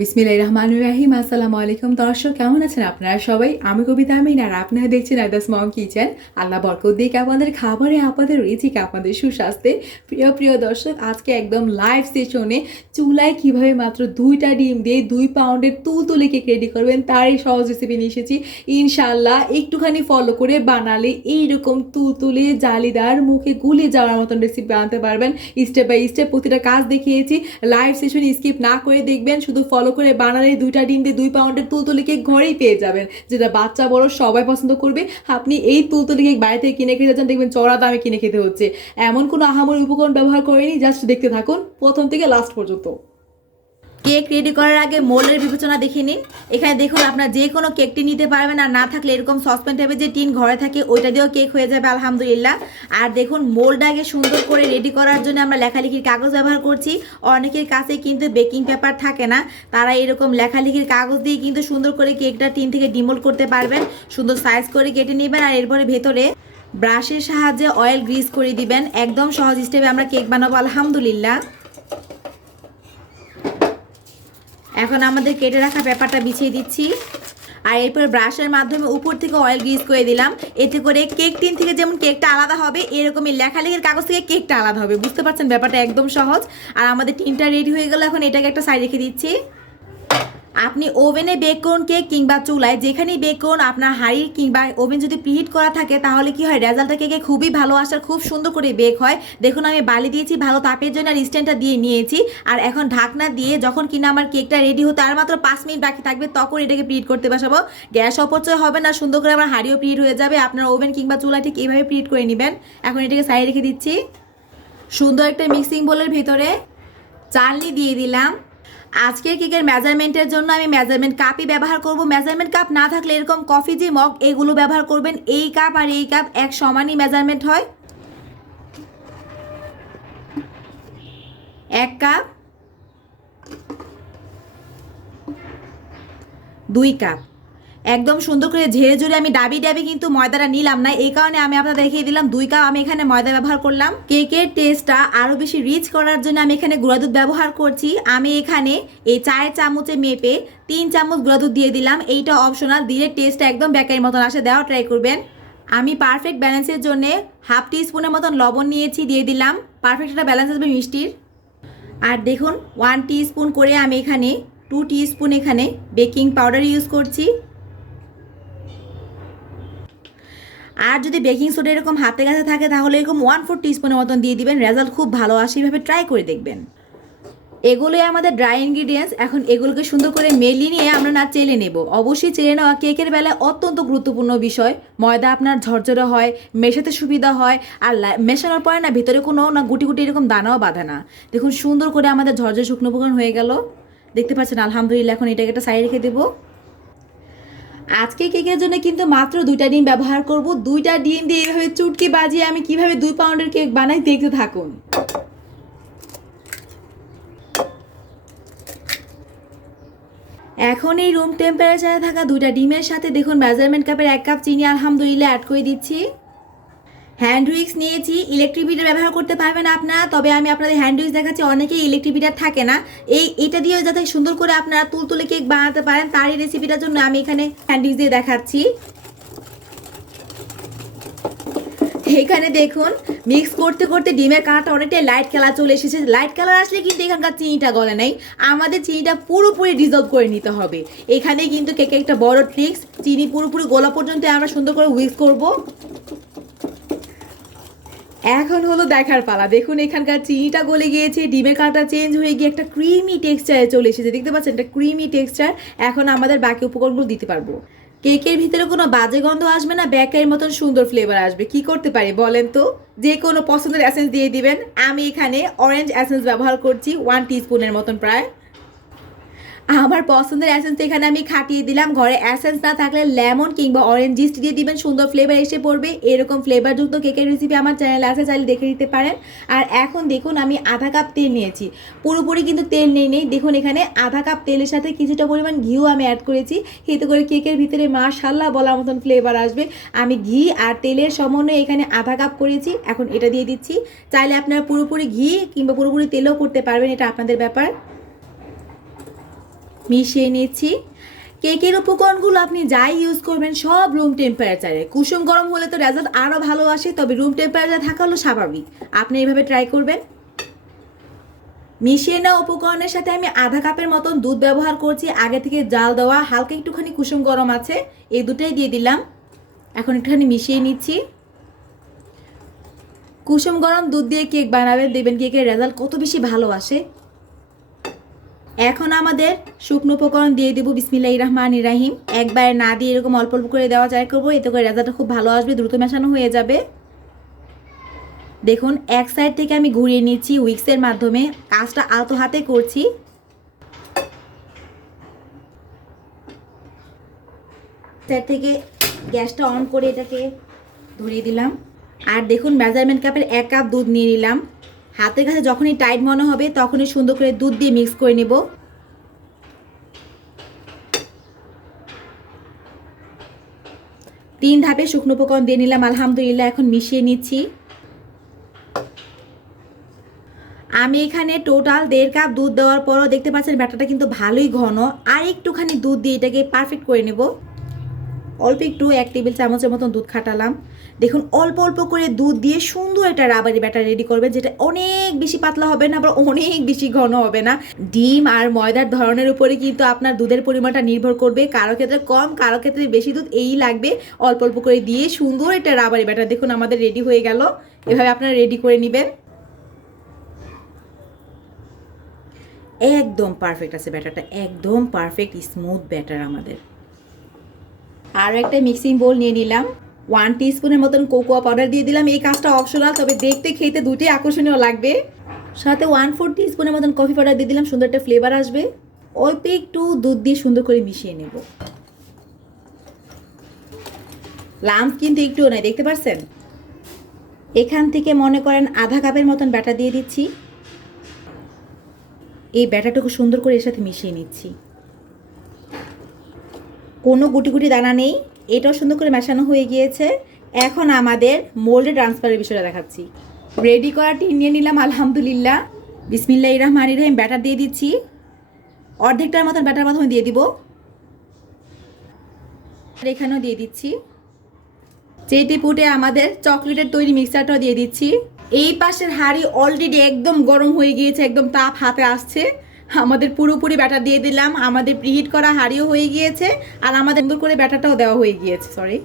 বিসমিল্লাহির রহমান রাহিম আসসালামু আলাইকুম দর্শক কেমন আছেন আপনারা সবাই আমি কবিতা আমিন আর আপনারা দেখছেন আদাস মম কিচেন আল্লাহ বরকত দিক আপনাদের খাবারে আপনাদের রিচিক আপনাদের সুস্বাস্থ্যে প্রিয় প্রিয় দর্শক আজকে একদম লাইভ সেশনে চুলায় কিভাবে মাত্র দুইটা ডিম দিয়ে দুই পাউন্ডের তুলে কেক রেডি করবেন তারই সহজ রেসিপি নিয়ে এসেছি ইনশাল্লাহ একটুখানি ফলো করে বানালে এইরকম তুলে জালিদার মুখে গুলে যাওয়ার মতন রেসিপি বানাতে পারবেন স্টেপ বাই স্টেপ প্রতিটা কাজ দেখিয়েছি লাইভ সেশন স্কিপ না করে দেখবেন শুধু ফলো ফলো করে বানালে দুইটা ডিম দিয়ে দুই পাউন্ডের তুলতুলি কেক ঘরেই পেয়ে যাবেন যেটা বাচ্চা বড় সবাই পছন্দ করবে আপনি এই তুলতুলি কেক বাড়ি থেকে কিনে খেতে চান দেখবেন চড়া দামে কিনে খেতে হচ্ছে এমন কোনো আহামরি উপকরণ ব্যবহার করেনি জাস্ট দেখতে থাকুন প্রথম থেকে লাস্ট পর্যন্ত কেক রেডি করার আগে মোলের বিবেচনা দেখে নিন এখানে দেখুন আপনার যে কোনো কেকটি নিতে পারবেন আর না থাকলে এরকম সসপেন টাইপের যে টিন ঘরে থাকে ওইটা দিয়েও কেক হয়ে যাবে আলহামদুলিল্লাহ আর দেখুন মোলটাকে আগে সুন্দর করে রেডি করার জন্য আমরা লেখালেখির কাগজ ব্যবহার করছি অনেকের কাছে কিন্তু বেকিং পেপার থাকে না তারা এরকম লেখালেখির কাগজ দিয়ে কিন্তু সুন্দর করে কেকটা টিন থেকে ডিমোল করতে পারবেন সুন্দর সাইজ করে কেটে নেবেন আর এরপরে ভেতরে ব্রাশের সাহায্যে অয়েল গ্রিস করে দিবেন একদম সহজ স্টেপে আমরা কেক বানাবো আলহামদুলিল্লাহ এখন আমাদের কেটে রাখা পেপারটা বিছিয়ে দিচ্ছি আর এরপর ব্রাশের মাধ্যমে উপর থেকে অয়েল গ্রিজ করে দিলাম এতে করে কেক টিন থেকে যেমন কেকটা আলাদা হবে এরকমই লেখালেখির কাগজ থেকে কেকটা আলাদা হবে বুঝতে পারছেন ব্যাপারটা একদম সহজ আর আমাদের টিনটা রেডি হয়ে গেল এখন এটাকে একটা সাইড রেখে দিচ্ছি আপনি ওভেনে বেক করুন কেক কিংবা চুলায় যেখানেই বেক করুন আপনার হাড়ি কিংবা ওভেন যদি প্রিহিট করা থাকে তাহলে কি হয় রেজাল্টটা কেকে খুবই ভালো আসার খুব সুন্দর করে বেক হয় দেখুন আমি বালি দিয়েছি ভালো তাপের জন্য আর স্ট্যান্ডটা দিয়ে নিয়েছি আর এখন ঢাকনা দিয়ে যখন কিনা আমার কেকটা রেডি হতো আর মাত্র পাঁচ মিনিট বাকি থাকবে তখন এটাকে প্রিহিট করতে বসাবো গ্যাস অপচয় হবে না সুন্দর করে আমার হাড়িও প্রিহিট হয়ে যাবে আপনার ওভেন কিংবা চুলা ঠিক এইভাবে প্রিহিট করে নেবেন এখন এটাকে সাইডে রেখে দিচ্ছি সুন্দর একটা মিক্সিং বোলের ভিতরে চালনি দিয়ে দিলাম আজকের কেকের মেজারমেন্টের জন্য আমি মেজারমেন্ট কাপই ব্যবহার করব মেজারমেন্ট কাপ না থাকলে এরকম কফি যে মগ এগুলো ব্যবহার করবেন এই কাপ আর এই কাপ এক সমানই মেজারমেন্ট হয় এক কাপ দুই কাপ একদম সুন্দর করে ঝেড়ে ঝুড়ে আমি ডাবি ডাবি কিন্তু ময়দাটা নিলাম না এই কারণে আমি আপনাদের দেখিয়ে দিলাম দুই কাপ আমি এখানে ময়দা ব্যবহার করলাম কেকের টেস্টটা আরও বেশি রিচ করার জন্য আমি এখানে গুঁড়া দুধ ব্যবহার করছি আমি এখানে এই চায়ের চামচে মেপে তিন চামচ গুঁড়া দুধ দিয়ে দিলাম এইটা অপশনাল দিলে টেস্টটা একদম বেকারির মতন আসে দেওয়া ট্রাই করবেন আমি পারফেক্ট ব্যালেন্সের জন্য হাফ টি স্পুনের মতন লবণ নিয়েছি দিয়ে দিলাম পারফেক্ট একটা ব্যালেন্স আসবে মিষ্টির আর দেখুন ওয়ান টি স্পুন করে আমি এখানে টু টি স্পুন এখানে বেকিং পাউডার ইউজ করছি আর যদি বেকিং সোডা এরকম হাতে কাছে থাকে তাহলে এরকম ওয়ান ফোর টিস্পুনের মতন দিয়ে দিবেন রেজাল্ট খুব ভালো আসে এইভাবে ট্রাই করে দেখবেন এগুলোই আমাদের ড্রাই ইনগ্রিডিয়েন্টস এখন এগুলোকে সুন্দর করে মেলি নিয়ে আমরা না চেলে নেব অবশ্যই চেলে নেওয়া কেকের বেলায় অত্যন্ত গুরুত্বপূর্ণ বিষয় ময়দা আপনার ঝরঝরে হয় মেশাতে সুবিধা হয় আর মেশানোর পরে না ভিতরে কোনো না গুটি গুটি এরকম দানাও বাঁধে না দেখুন সুন্দর করে আমাদের ঝরঝরে শুকনো হয়ে গেল দেখতে পাচ্ছেন আলহামদুলিল্লাহ এখন এটাকে একটা সাইড রেখে দেবো আজকে কেকের জন্য কিন্তু মাত্র দুইটা ডিম ব্যবহার করব দুইটা ডিম দিয়ে এইভাবে চুটকি বাজিয়ে আমি কিভাবে দুই পাউন্ডের কেক বানাই দেখতে থাকুন এখন এই রুম টেম্পারেচারে থাকা দুইটা ডিমের সাথে দেখুন মেজারমেন্ট কাপের এক কাপ চিনি আলহামদুলিল্লাহ অ্যাড করে দিচ্ছি হ্যান্ড উইক্স নিয়েছি ইলেকট্রিক বিটার ব্যবহার করতে পারবেন আপনারা তবে আমি আপনাদের হ্যান্ড উইক্স দেখাচ্ছি অনেকেই ইলেকট্রিক বিটার থাকে না এই এটা দিয়ে যাতে সুন্দর করে আপনারা তুলতুলে কেক বানাতে পারেন তারই রেসিপিটার জন্য আমি এখানে হ্যান্ড উইক্স দিয়ে দেখাচ্ছি এখানে দেখুন মিক্স করতে করতে ডিমের কাঁটা অনেকটাই লাইট কালার চলে এসেছে লাইট কালার আসলে কিন্তু এখানকার চিনিটা গলে নাই আমাদের চিনিটা পুরোপুরি ডিজলভ করে নিতে হবে এখানে কিন্তু কেকে একটা বড় ট্রিক্স চিনি পুরোপুরি গোলা পর্যন্ত আমরা সুন্দর করে উইক্স করবো এখন হলো দেখার পালা দেখুন এখানকার চিনিটা গলে গিয়েছে ডিমের কাটা চেঞ্জ হয়ে গিয়ে একটা ক্রিমি টেক্সচারে চলে এসেছে দেখতে পাচ্ছেন একটা ক্রিমি টেক্সচার এখন আমাদের বাকি উপকরণগুলো দিতে পারবো কেকের ভিতরে কোনো বাজে গন্ধ আসবে না ব্যাকের মতন সুন্দর ফ্লেভার আসবে কি করতে পারি বলেন তো যে কোনো পছন্দের অ্যাসেন্স দিয়ে দিবেন আমি এখানে অরেঞ্জ অ্যাসেন্স ব্যবহার করছি ওয়ান টিস্পুনের মতন প্রায় আমার পছন্দের অ্যাসেন্স এখানে আমি খাটিয়ে দিলাম ঘরে অ্যাসেন্স না থাকলে লেমন কিংবা অরেঞ্জ জিস্ট দিয়ে দিবেন সুন্দর ফ্লেভার এসে পড়বে এরকম ফ্লেভারযুক্ত কেকের রেসিপি আমার চ্যানেলে আছে চাইলে দেখে নিতে পারেন আর এখন দেখুন আমি আধা কাপ তেল নিয়েছি পুরোপুরি কিন্তু তেল নেই নেই দেখুন এখানে আধা কাপ তেলের সাথে কিছুটা পরিমাণ ঘিও আমি অ্যাড করেছি এতে করে কেকের ভিতরে মাশাল্লাহ বলার মতন ফ্লেভার আসবে আমি ঘি আর তেলের সমন্বয়ে এখানে আধা কাপ করেছি এখন এটা দিয়ে দিচ্ছি চাইলে আপনারা পুরোপুরি ঘি কিংবা পুরোপুরি তেলও করতে পারবেন এটা আপনাদের ব্যাপার মিশিয়ে নিচ্ছি কেকের উপকরণগুলো আপনি যাই ইউজ করবেন সব রুম টেম্পারেচারে কুসুম গরম হলে তো রেজাল্ট আরও ভালো আসে তবে রুম টেম্পারেচার থাকা হলো স্বাভাবিক আপনি এইভাবে ট্রাই করবেন মিশিয়ে নেওয়া উপকরণের সাথে আমি আধা কাপের মতন দুধ ব্যবহার করছি আগে থেকে জাল দেওয়া হালকা একটুখানি কুসুম গরম আছে এই দুটাই দিয়ে দিলাম এখন একটুখানি মিশিয়ে নিচ্ছি কুসুম গরম দুধ দিয়ে কেক বানাবেন দেবেন কেকের রেজাল্ট কত বেশি ভালো আসে এখন আমাদের শুকনো উপকরণ দিয়ে দেবো বিসমিল্লাহ রহমান ইরাহিম একবার না দিয়ে এরকম অল্প অল্প করে দেওয়া যায় করবো এতে করে রেজাটা খুব ভালো আসবে দ্রুত মেশানো হয়ে যাবে দেখুন এক সাইড থেকে আমি ঘুরিয়ে নিচ্ছি উইক্সের মাধ্যমে কাজটা আলতো হাতে করছি সাইড থেকে গ্যাসটা অন করে এটাকে ধরিয়ে দিলাম আর দেখুন মেজারমেন্ট কাপের এক কাপ দুধ নিয়ে নিলাম হাতের কাছে যখনই টাইট মনে হবে তখনই সুন্দর করে দুধ দিয়ে মিক্স করে নেব তিন ধাপে শুকনো উপকরণ দিয়ে নিলাম আলহামদুলিল্লাহ এখন মিশিয়ে নিচ্ছি আমি এখানে টোটাল দেড় কাপ দুধ দেওয়ার পরও দেখতে পাচ্ছেন ব্যাটারটা কিন্তু ভালোই ঘন আর একটুখানি দুধ দিয়ে এটাকে পারফেক্ট করে নেব অল্প একটু এক টেবিল চামচের মতন দুধ খাটালাম দেখুন অল্প অল্প করে দুধ দিয়ে সুন্দর একটা রাবারি ব্যাটার রেডি করবেন যেটা অনেক বেশি পাতলা হবে না আবার অনেক বেশি ঘন হবে না ডিম আর ময়দার ধরনের উপরে কিন্তু আপনার দুধের পরিমাণটা নির্ভর করবে কারো ক্ষেত্রে কম কারো ক্ষেত্রে বেশি দুধ এই লাগবে অল্প অল্প করে দিয়ে সুন্দর একটা রাবারি ব্যাটার দেখুন আমাদের রেডি হয়ে গেল এভাবে আপনারা রেডি করে নেবেন একদম পারফেক্ট আছে ব্যাটারটা একদম পারফেক্ট স্মুথ ব্যাটার আমাদের আরও একটা মিক্সিং বোল নিয়ে নিলাম ওয়ান টিস্পুনের মতন কোকোয়া পাউডার দিয়ে দিলাম এই কাজটা অপশনাল তবে দেখতে খেতে দুটোই আকর্ষণীয় লাগবে সাথে ওয়ান ফোর টিস্পুনের মতন কফি পাউডার দিয়ে দিলাম সুন্দর একটা ফ্লেভার আসবে অল্প একটু দুধ দিয়ে সুন্দর করে মিশিয়ে নেব লাম কিন্তু একটুও নয় দেখতে পাচ্ছেন এখান থেকে মনে করেন আধা কাপের মতন ব্যাটা দিয়ে দিচ্ছি এই ব্যাটাটুকু সুন্দর করে এর সাথে মিশিয়ে নিচ্ছি কোনো গুটি গুটি দানা নেই এটাও সুন্দর করে মেশানো হয়ে গিয়েছে এখন আমাদের মোল্ডে ট্রান্সফারের বিষয়টা দেখাচ্ছি রেডি করা টিন নিয়ে নিলাম আলহামদুলিল্লাহ বিসমিল্লা ইরাহমান ইরাহিম ব্যাটার দিয়ে দিচ্ছি অর্ধেকটার মতন ব্যাটার মতন দিয়ে দিব এখানেও দিয়ে দিচ্ছি চেটে পুটে আমাদের চকলেটের তৈরি মিক্সারটাও দিয়ে দিচ্ছি এই পাশের হাড়ি অলরেডি একদম গরম হয়ে গিয়েছে একদম তাপ হাতে আসছে আমাদের পুরোপুরি ব্যাটা দিয়ে দিলাম আমাদের প্রিহিট করা হাড়িও হয়ে গিয়েছে আর আমাদের সুন্দর করে ব্যাটাটাও দেওয়া হয়ে গিয়েছে সরি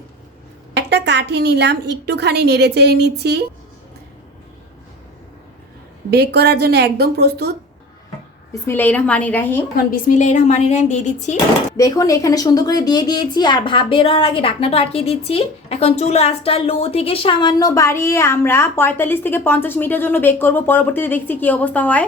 একটা কাঠি নিলাম একটুখানি নেড়ে চেড়ে নিচ্ছি বেক করার জন্য একদম প্রস্তুত বিসমিল্লাহ রহমান ইরাহিম এখন বিসমিল্লাহ রহমান ইরাহিম দিয়ে দিচ্ছি দেখুন এখানে সুন্দর করে দিয়ে দিয়েছি আর ভাব বেরোয়ার আগে ডাকনাটা আটকে দিচ্ছি এখন চুল আঁচটা লো থেকে সামান্য বাড়িয়ে আমরা পঁয়তাল্লিশ থেকে পঞ্চাশ মিনিটের জন্য বেক করব পরবর্তীতে দেখছি কি অবস্থা হয়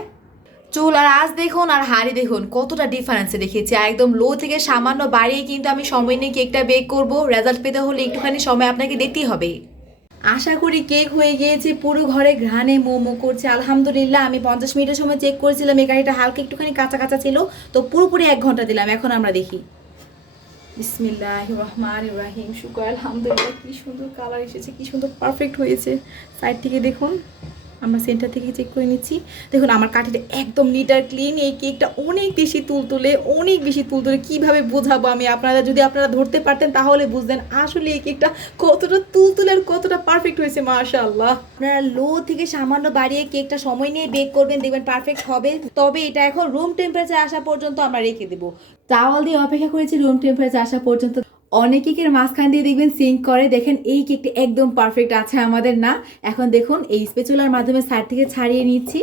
চুল আর আজ দেখুন আর হাড়ি দেখুন কতটা ডিফারেন্সে দেখেছি একদম লো থেকে সামান্য বাড়িয়ে কিন্তু আমি সময় নিয়ে কেকটা বেক করব রেজাল্ট পেতে হলে একটুখানি সময় আপনাকে দিতেই হবে আশা করি কেক হয়ে গিয়েছে পুরো ঘরে ঘ্রাণে মোমো করছে আলহামদুলিল্লাহ আমি পঞ্চাশ মিনিটের সময় চেক করেছিলাম এই গাড়িটা হালকা একটুখানি কাঁচা কাঁচা ছিল তো পুরোপুরি এক ঘন্টা দিলাম এখন আমরা দেখি বিসমিল্লাহ রহমান ইব্রাহিম শুকর আলহামদুলিল্লাহ কী সুন্দর কালার এসেছে কী সুন্দর পারফেক্ট হয়েছে সাইড থেকে দেখুন আমরা সেন্টার থেকে চেক করে নিচ্ছি দেখুন আমার কাঠিটা একদম নিটার ক্লিন এই কেকটা অনেক বেশি তুলতুলে অনেক বেশি তুলতুলে কিভাবে বোঝাবো আমি আপনারা যদি আপনারা ধরতে পারতেন তাহলে বুঝতেন আসলে এই কেকটা কতটা তুলতুলে আর কতটা পারফেক্ট হয়েছে মাশাল্লাহ আপনারা লো থেকে সামান্য বাড়িয়ে কেকটা সময় নিয়ে বেক করবেন দেখবেন পারফেক্ট হবে তবে এটা এখন রুম টেম্পারেচার আসা পর্যন্ত আমরা রেখে দেবো চাওয়াল দিয়ে অপেক্ষা করেছি রুম টেম্পারেচার আসা পর্যন্ত অনেক কেকের মাঝখান দিয়ে দেখবেন সিঙ্ক করে দেখেন এই কেকটি একদম পারফেক্ট আছে আমাদের না এখন দেখুন এই স্পেচুলার মাধ্যমে সাইড থেকে ছাড়িয়ে নিচ্ছি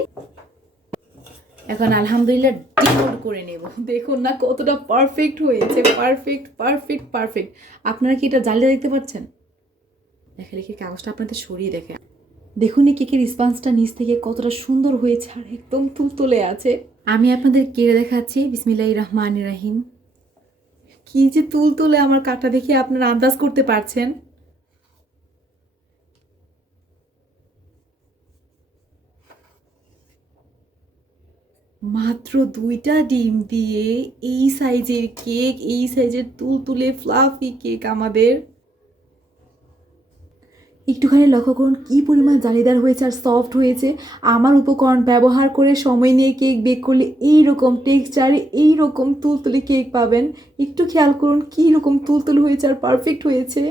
এখন আলহামদুলিল্লাহ ডিমোট করে নেব দেখুন না কতটা পারফেক্ট হয়েছে পারফেক্ট পারফেক্ট পারফেক্ট আপনারা কি এটা জ্বালিয়ে দেখতে পাচ্ছেন দেখে লিখে কাগজটা আপনাদের সরিয়ে দেখে দেখুন এই কেকের রিসপন্সটা নিচ থেকে কতটা সুন্দর হয়েছে আর একদম তুলতুলে আছে আমি আপনাদের কেড়ে দেখাচ্ছি বিসমিল্লাহ রহমান রাহিম কি যে তুল তুলে আমার কাটা দেখে আপনারা আন্দাজ করতে পারছেন মাত্র দুইটা ডিম দিয়ে এই সাইজের কেক এই সাইজের তুল তুলে ফ্লাফি কেক আমাদের একটুখানি লক্ষ্য করুন কী পরিমাণ জালিদার হয়েছে আর সফট হয়েছে আমার উপকরণ ব্যবহার করে সময় নিয়ে কেক বেক করলে এই রকম টেক্সচারে এই রকম তুলতুলি কেক পাবেন একটু খেয়াল করুন কী রকম তুলতুল হয়েছে আর পারফেক্ট হয়েছে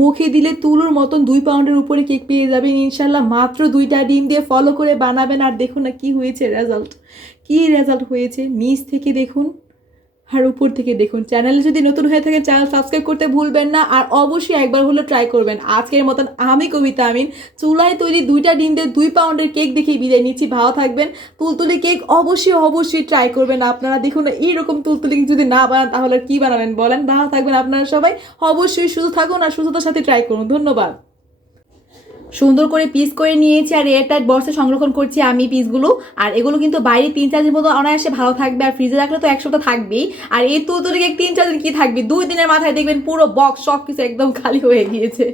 মুখে দিলে তুলোর মতন দুই পাউন্ডের উপরে কেক পেয়ে যাবেন ইনশাল্লাহ মাত্র দুইটা ডিম দিয়ে ফলো করে বানাবেন আর দেখুন না কী হয়েছে রেজাল্ট কী রেজাল্ট হয়েছে নিচ থেকে দেখুন আর উপর থেকে দেখুন চ্যানেলে যদি নতুন হয়ে থাকেন চ্যানেল সাবস্ক্রাইব করতে ভুলবেন না আর অবশ্যই একবার হলেও ট্রাই করবেন আজকের মতন আমি কবিতা আমিন চুলায় তৈরি দুইটা ডিম দিয়ে দুই পাউন্ডের কেক দেখে বিদায় নিচ্ছি ভালো থাকবেন তুলতুলি কেক অবশ্যই অবশ্যই ট্রাই করবেন আপনারা দেখুন এইরকম তুলতুলি যদি না বানান তাহলে কি বানাবেন বলেন ভালো থাকবেন আপনারা সবাই অবশ্যই সুস্থ থাকুন আর সুস্থতার সাথে ট্রাই করুন ধন্যবাদ সুন্দর করে পিস করে নিয়েছি আর এয়ারটাইট বক্সে সংরক্ষণ করছি আমি পিসগুলো আর এগুলো কিন্তু বাইরে তিন চার দিন মতো অনায়াসে ভালো থাকবে আর ফ্রিজে রাখলে তো এক সপ্তাহ থাকবেই আর এই তো কেক তিন চার দিন কি থাকবে দুই দিনের মাথায় দেখবেন পুরো বক্স সব কিছু একদম খালি হয়ে গিয়েছে